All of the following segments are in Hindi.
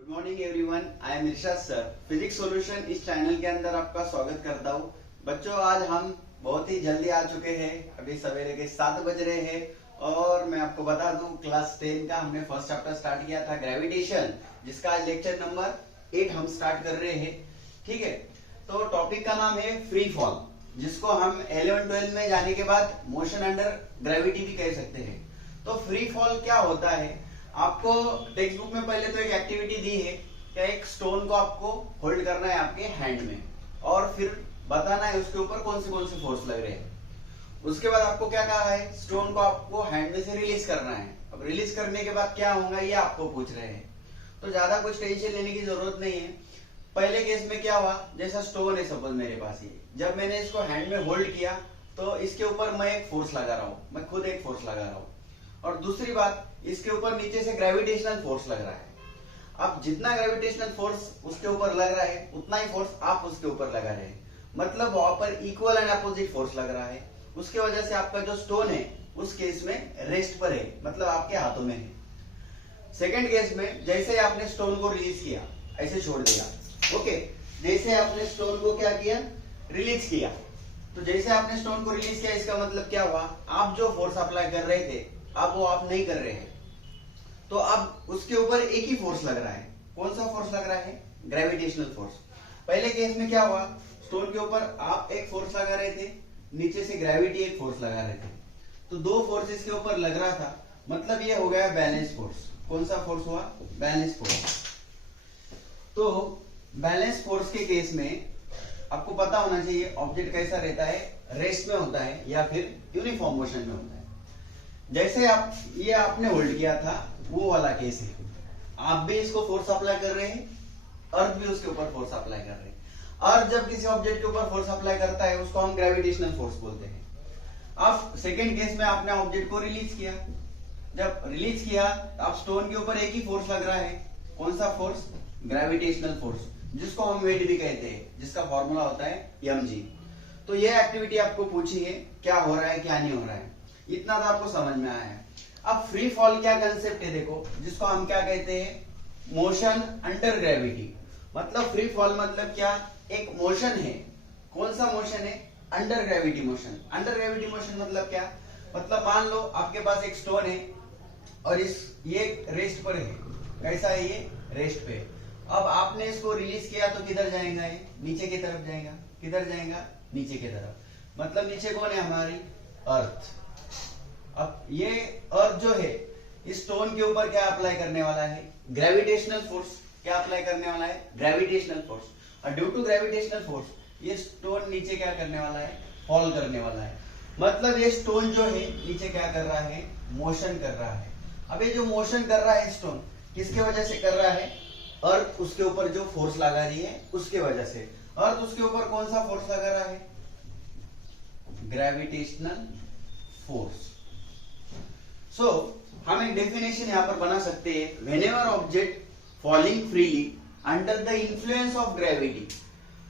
Good morning everyone, I am Irshad sir. Physics solution इस चैनल के अंदर आपका स्वागत करता हूँ। बच्चों, आज हम बहुत ही जल्दी आ चुके हैं। अभी सवेरे के 7 बज रहे हैं और मैं आपको बता दूं, क्लास 10 का हमने फर्स्ट चैप्टर स्टार्ट किया था ग्रेविटेशन, जिसका आज लेक्चर नंबर 8 हम स्टार्ट कर रहे हैं। ठीक है, तो टॉपिक का नाम है फ्री फॉल, जिसको हम 11-12 में जाने के बाद मोशन अंडर ग्रेविटी भी कह सकते हैं। तो फ्री फॉल क्या होता है, आपको टेक्स्ट बुक में पहले तो एक एक्टिविटी दी है कि एक स्टोन को आपको होल्ड करना है आपके हैंड में और फिर बताना है उसके ऊपर कौन से फोर्स लग रहे हैं। उसके बाद आपको क्या कहा है, स्टोन को आपको हैंड में से रिलीज करना है। अब रिलीज करने के बाद क्या होगा ये आपको पूछ रहे हैं, तो ज्यादा कुछ टेंशन लेने की जरूरत नहीं है। पहले केस में क्या हुआ, जैसा स्टोन है सपोज मेरे पास, ये जब मैंने इसको हैंड में होल्ड किया तो इसके ऊपर मैं एक फोर्स लगा रहा हूं, मैं खुद एक फोर्स लगा रहा हूं। और दूसरी बात, इसके ऊपर नीचे से ग्रेविटेशनल फोर्स लग रहा है। अब जितना ग्रेविटेशनल फोर्स उसके ऊपर लग रहा है उतना ही फोर्स आप उसके ऊपर लगा रहे हैं, मतलब वहां पर इक्वल एंड अपोजिट फोर्स लग रहा है। उसके वजह से आपका जो स्टोन है उस केस में रेस्ट पर है, मतलब आपके हाथों में है। सेकंड केस में जैसे आपने स्टोन को रिलीज किया, ऐसे छोड़ दिया, ओके, जैसे आपने स्टोन को क्या किया, रिलीज किया, तो जैसे आपने स्टोन को रिलीज किया इसका मतलब क्या हुआ, आप जो फोर्स अप्लाई कर रहे थे अब वो आप नहीं कर रहे हैं, तो अब उसके ऊपर एक ही फोर्स लग रहा है। कौन सा फोर्स लग रहा है, ग्रेविटेशनल फोर्स। पहले केस में क्या हुआ, स्टोन के ऊपर आप एक फोर्स लगा रहे थे, नीचे से ग्रेविटी एक फोर्स लगा रहे थे, तो दो फोर्सेस के ऊपर लग रहा था, मतलब ये हो गया बैलेंस फोर्स। कौन सा फोर्स हुआ, बैलेंस फोर्स। तो बैलेंस फोर्स के केस में आपको पता होना चाहिए ऑब्जेक्ट कैसा रहता है, रेस्ट में होता है या फिर यूनिफॉर्म मोशन में होता है। जैसे आप ये आपने होल्ड किया था वो वाला केस है, आप भी इसको फोर्स अप्लाई कर रहे हैं, अर्थ भी उसके ऊपर फोर्स अप्लाई कर रहे हैं। अर्थ जब किसी ऑब्जेक्ट के ऊपर फोर्स अप्लाई करता है उसको हम ग्रेविटेशनल फोर्स बोलते हैं। अब सेकेंड केस में आपने ऑब्जेक्ट को रिलीज किया, जब रिलीज किया अब स्टोन के ऊपर एक ही फोर्स लग रहा है। कौन सा फोर्स, ग्रेविटेशनल फोर्स, जिसको हम वेट भी कहते हैं, जिसका फॉर्मूला होता है mg। तो ये एक्टिविटी आपको पूछी है, क्या हो रहा है क्या नहीं हो रहा है, इतना तो आपको समझ में आया है। अब फ्री फॉल क्या कंसेप्ट है, देखो, जिसको हम क्या कहते हैं, मोशन अंडर ग्रेविटी। मतलब फ्री फॉल मतलब क्या, एक मोशन है। कौन सा मोशन है, under gravity motion. Under gravity motion मतलब क्या, मतलब मान लो आपके पास एक स्टोन है और ये रेस्ट पर है, कैसा है ये, रेस्ट पे। अब आपने इसको रिलीज किया तो किधर जाएगा, ये नीचे की तरफ जाएगा। किधर जाएगा, नीचे की तरफ, मतलब नीचे कौन है, हमारी अर्थ। अब ये अर्थ जो है इस स्टोन के ऊपर क्या अप्लाई करने वाला है, ग्रेविटेशनल फोर्स। क्या अप्लाई करने वाला है, ग्रेविटेशनल फोर्स। और ड्यू टू ग्रेविटेशनल फोर्स ये स्टोन नीचे क्या करने वाला है, फॉल करने वाला है। मतलब ये स्टोन जो है नीचे क्या कर रहा है, मोशन कर रहा है। अब ये जो मोशन कर रहा है स्टोन, किसके वजह से कर रहा है, अर्थ उसके ऊपर जो फोर्स लगा रही है उसके वजह से। अर्थ उसके ऊपर कौन सा फोर्स लगा रहा है, ग्रेविटेशनल फोर्स। सो हम एक डेफिनेशन यहां पर बना सकते हैं, whenever object falling freely under the influence of gravity.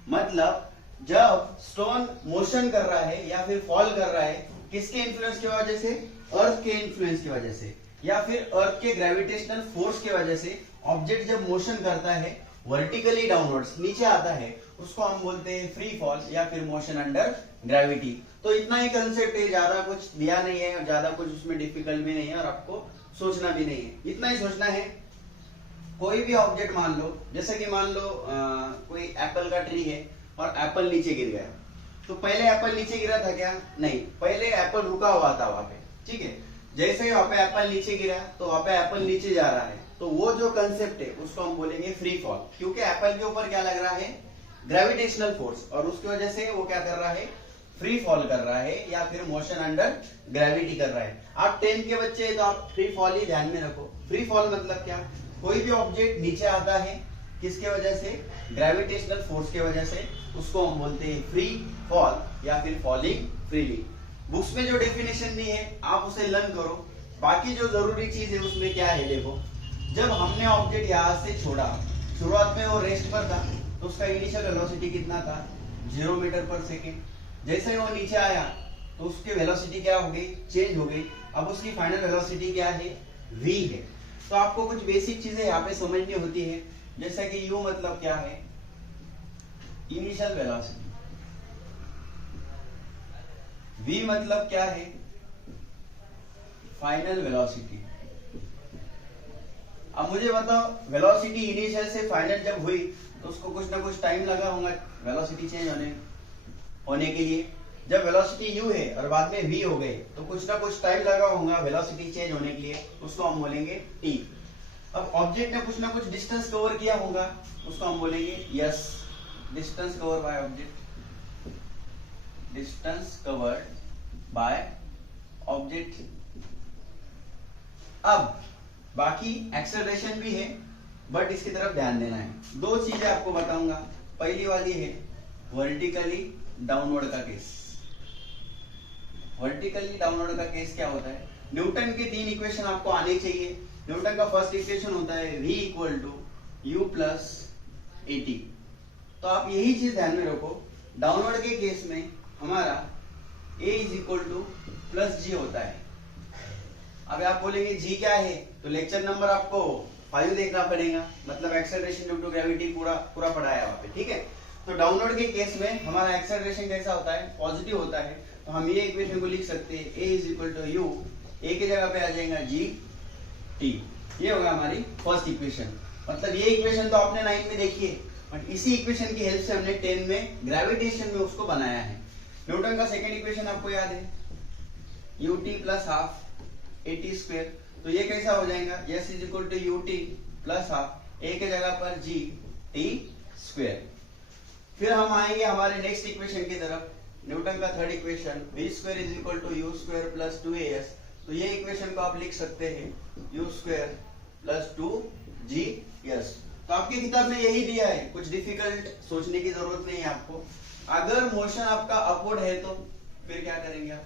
मतलब जब स्टोन मोशन कर रहा है या फिर फॉल कर रहा है, किसके इन्फ्लुएंस की वजह से, अर्थ के इन्फ्लुएंस की वजह से, या फिर अर्थ के ग्रेविटेशनल फोर्स की वजह से ऑब्जेक्ट जब मोशन करता है वर्टिकली डाउनवर्ड्स, नीचे आता है, उसको हम बोलते हैं फ्री फॉल या फिर मोशन अंडर ग्रेविटी। तो इतना ही कंसेप्ट है, ज्यादा कुछ दिया नहीं है और ज्यादा कुछ उसमें डिफिकल्ट भी नहीं है और आपको सोचना भी नहीं है। इतना ही सोचना है, कोई भी ऑब्जेक्ट मान लो, जैसे कि मान लो कोई एप्पल का ट्री है और एप्पल नीचे गिर गया, तो पहले एप्पल नीचे गिरा था क्या, नहीं, पहले एप्पल रुका हुआ था वहां पे। ठीक है, जैसे ही वहां पे एप्पल नीचे गिरा तो वहां पे एप्पल नीचे जा रहा है, तो वो जो कंसेप्ट है उसको हम बोलेंगे फ्री फॉल, क्योंकि एप्पल के ऊपर क्या लग रहा है, ग्रेविटेशनल फोर्स, और उसकी वजह से वो क्या कर रहा है, फ्री फॉल कर रहा है या फिर मोशन अंडर ग्रेविटी कर रहा है। आप 10th के बच्चे हैं तो आप फ्री फॉल ही ध्यान में रखो। फ्री फॉल मतलब क्या, कोई भी ऑब्जेक्ट नीचे आता है किसके वजह से, ग्रेविटेशनल फोर्स के वजह से, उसको हम बोलते हैं फ्री फॉल या फिर फॉलिंग फ्रीली। बुक्स में जो डेफिनेशन दी है आप उसे लर्न करो। बाकी जो जरूरी चीज है उसमें क्या है, देखो, जब हमने ऑब्जेक्ट यहां से छोड़ा, शुरुआत में वो रेस्ट पर था तो उसका इनिशियल वेलोसिटी कितना था, 0 मीटर पर सेकेंड। जैसे ही वो नीचे आया तो उसकी वेलोसिटी क्या हो गई, चेंज हो गई। अब उसकी फाइनल वेलोसिटी क्या है, v है। तो आपको कुछ बेसिक चीजें यहाँ पे समझनी होती है जैसा कि u मतलब क्या है, इनिशियल वेलोसिटी, v मतलब क्या है, फाइनल वेलोसिटी। अब मुझे बताओ, वेलोसिटी इनिशियल से फाइनल जब हुई तो उसको कुछ ना कुछ टाइम लगा होगा वेलोसिटी चेंज होने के लिए। जब वेलोसिटी u है और बाद में v हो गए तो कुछ ना कुछ टाइम लगा होगा वेलोसिटी चेंज होने के लिए, उसको हम बोलेंगे t। अब ऑब्जेक्ट ने कुछ ना कुछ डिस्टेंस कवर किया होगा, उसको हम बोलेंगे s, distance cover by object, distance covered by object. अब बाकी एक्सेलरेशन भी है, बट इसकी तरफ ध्यान देना है। दो चीजें आपको बताऊंगा। पहली वाली है वर्टिकली डाउनवर्ड का केस। वर्टिकली डाउनवर्ड का केस क्या होता है, न्यूटन के 3 इक्वेशन आपको आने चाहिए। न्यूटन का फर्स्ट इक्वेशन होता है v equal to u plus a t. तो आप यही चीज ध्यान में रखो, डाउनवर्ड के केस में हमारा a is equal to plus g होता है। अब आप बोलेंगे g क्या है, तो लेक्चर नंबर आपको 5 देखना पड़ेगा, मतलब एक्सेलरेशन ड्यू टू ग्रेविटी पूरा पढ़ा है वहां पे, ठीक है। तो डाउनवर्ड के केस में हमारा एक्सेलरेशन कैसा होता है, पॉजिटिव होता है। तो हम ये इक्वेशन को लिख सकते हैं a is equal to u, a की जगह पे आ जाएगा g t। ये होगा हमारी फर्स्ट इक्वेशन। मतलब ये इक्वेशन तो आपने 9 में देखी है, बट इसी इक्वेशन की हेल्प से हमने 10 में ग्रेविटेशन में उसको बनाया है। न्यूटन का सेकंड इक्वेशन आपको याद है, ut plus half a t square. तो ये कैसा हो जाएगा, s is equal to u t plus half a के जगह पर g t स्क्वायर। फिर हम आएंगे हमारे नेक्स्ट इक्वेशन की तरफ, न्यूटन का third equation v square is equal to u square plus 2as। तो ये इक्वेशन को आप लिख सकते हैं यू स्क्वायर प्लस 2gs। तो आपकी किताब में यही दिया है, कुछ डिफिकल्ट सोचने की जरूरत नहीं है आपको। अगर मोशन आपका अपवर्ड है तो फिर क्या करेंगे आप,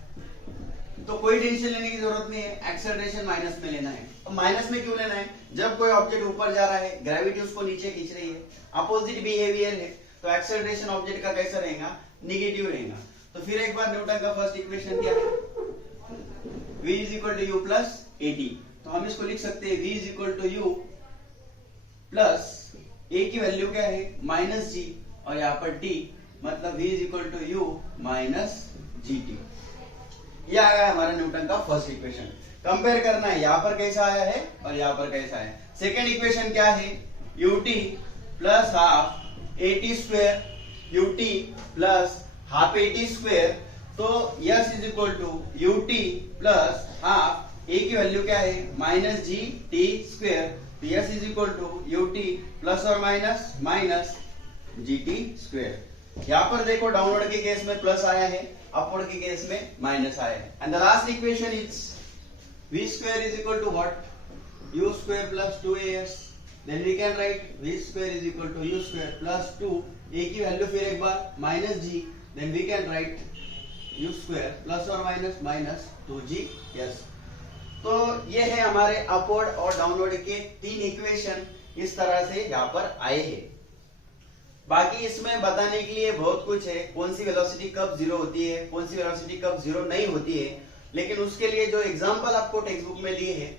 तो कोई टेंशन लेने की जरूरत नहीं है, एक्सेलरेशन माइनस में लेना है। तो माइनस में क्यों लेना है, जब कोई ऑब्जेक्ट ऊपर जा रहा है ग्रेविटी उसको नीचे खींच रही है, अपोजिट बिहेवियर है, तो एक्सेलरेशन ऑब्जेक्ट का कैसा रहेगा, निगेटिव रहेगा। तो फिर एक बार न्यूटन का फर्स्ट इक्वेशन क्या है, v is equal to u plus a t. तो हम इसको लिख सकते हैं v is equal to u plus a की वैल्यू क्या है माइनस जी, और यहाँ पर t, मतलब v is equal to u minus g t. ये आया हमारा न्यूटन का फर्स्ट इक्वेशन। कंपेयर करना है यहाँ पर कैसा आया है और यहाँ पर कैसा है। सेकेंड इक्वेशन क्या है, ut plus half a t square, ut plus half a t square. तो s is equal to u t plus half a की वैल्यू क्या है माइनस जी टी स्क्वायर। तो s is equal to u t plus और minus minus g t square. यहाँ पर देखो डाउनवर्ड के केस में प्लस आया है, अपवर्ड के केस में माइनस आया है। And the last equation is v square is equal to what, u square plus 2as। Then we can write v square is equal to u square plus 2, a की वैल्यू फिर एक बार minus g, then we can write u square plus और माइनस माइनस 2gs। तो ये है हमारे अपवर्ड और डाउनवर्ड के 3 इक्वेशन, इस तरह से यहाँ पर आए हैं। बाकी इसमें बताने के लिए बहुत कुछ है, कौन सी वेलोसिटी कब जीरो होती है, कौन सी वेलोसिटी कब जीरो नहीं होती है। लेकिन उसके लिए जो एग्जांपल आपको टेक्स्ट बुक में दिए हैं,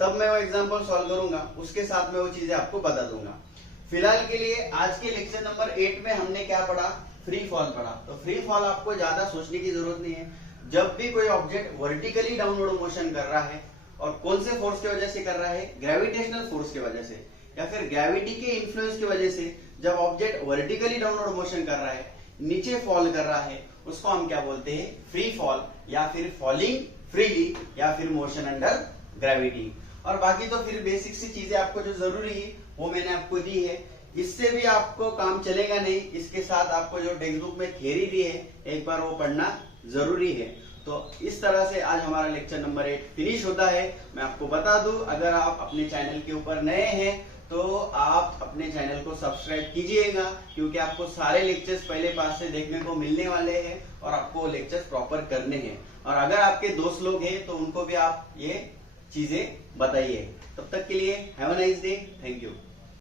तब मैं वो एग्जांपल सॉल्व करूंगा, उसके साथ में वो चीजें आपको बता दूंगा। फिलहाल के लिए आज के लेक्चर नंबर 8 में हमने क्या पढ़ा, फ्री फॉल पढ़ा। तो फ्री फॉल आपको ज्यादा सोचने की जरूरत नहीं है। जब भी कोई ऑब्जेक्ट वर्टिकली डाउनवर्ड मोशन कर रहा है, और कौन से फोर्स की वजह से कर रहा है, ग्रेविटेशनल फोर्स की वजह से या फिर ग्रेविटी के इन्फ्लुएंस की वजह से, जब ऑब्जेक्ट वर्टिकली डाउनवर्ड मोशन कर रहा है, नीचे फॉल कर रहा है, उसको हम क्या बोलते हैं, फ्री फॉल, या फिर फॉलिंग फ्रीली, या फिर मोशन अंडर ग्रेविटी। और बाकी तो फिर बेसिक सी चीजें आपको जो जरूरी है वो मैंने आपको दी है। इससे भी आपको काम चलेगा नहीं, इसके साथ आपको जो टेक्स्ट बुक में थियरी दी है एक बार वो पढ़ना जरूरी है। तो इस तरह से आज हमारा लेक्चर नंबर 8 फिनिश होता है। मैं आपको बता दूं, अगर आप अपने चैनल के ऊपर नए हैं तो आप अपने चैनल को सब्सक्राइब कीजिएगा, क्योंकि आपको सारे लेक्चर्स पहले पास से देखने को मिलने वाले हैं और आपको लेक्चर्स प्रॉपर करने हैं। और अगर आपके दोस्त लोग हैं तो उनको भी आप ये चीजें बताइए। तब तक के लिए have a nice day, thank you.